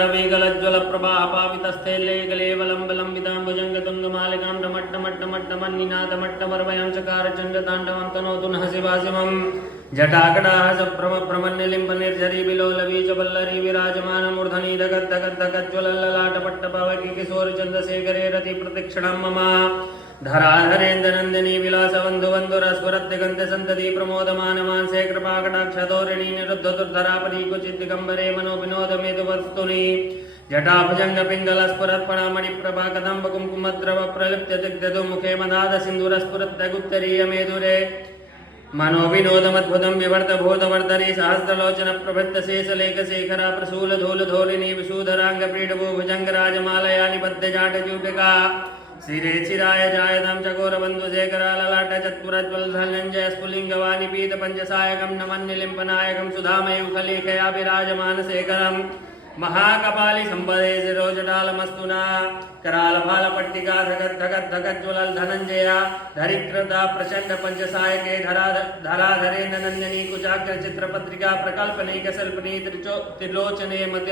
ताडवीगलज्ज्वल प्रभा पावितस्थैल्यैकलेवलम्बलम्बिताम्बुजङ्गतुङ्गमालिकां डमट्टमट्टमट्टमन्निनादमट्टमर्वयं चकार चण्डताण्डवं तनोतु नः शिवाशिवं जटाकटाः सप्रमप्रमन्निलिम्बनिर्झरी विलोलवीचवल्लरी विराजमानमूर्धनि दगद्दगद्दगज्ज्वलल्ललाटपट्टपावकी किशोरचन्द्रशेखरे रतिप्रतिक्षणं मम धराधरेन्द्रनन्दिनी विलासवन्धुवन्धुरस्फुरद्दिगन्धसन्तति प्रमोदमानमानसे कृपाकटाक्षधोरिणी निरुद्धतुर्धरापरी कुचिद्दिगम्बरे मनोविनोदमेतुवस्तुनि जटाभुजङ्गपिङ्गलस्फुरत्पणामणिप्रभा कदम्बकुङ्कुमद्रव प्रलिप्य दिग्धतु मुखे मदाद सिन्धुरस्फुरद्दगुप्तरीयमेधुरे मनोविनोदमद्भुतं विवर्तभूतवर्धरी सहस्रलोचनप्रभृत्तशेषलेखशेखरा प्रसूलधूलधोलिनी विशूधराङ्गप्रीडभू भुजङ्गराजमालया निबद्धजाटजूटिका शिरे चिराय जायतां चकोरबन्धुशेखरा ललाट चत्पुरज्वलधनञ्जय स्फुलिङ्गवाणि पीतपञ्चसायकं नमन्निलिम्पनायकं सुधामयूखलेखया विराजमानशेखरं महाकपालि सम्पदे शिरोजटालमस्तुना करालभालपट्टिका धगद्धगद्धगज्ज्वलधनञ्जया धरित्रता प्रचण्ड पञ्चसायके धराधरेन्द्रनन्दिनी कुचाग्रचित्रपत्रिका प्रकल्पनैकशल्पिनी त्रिलोचने मध्य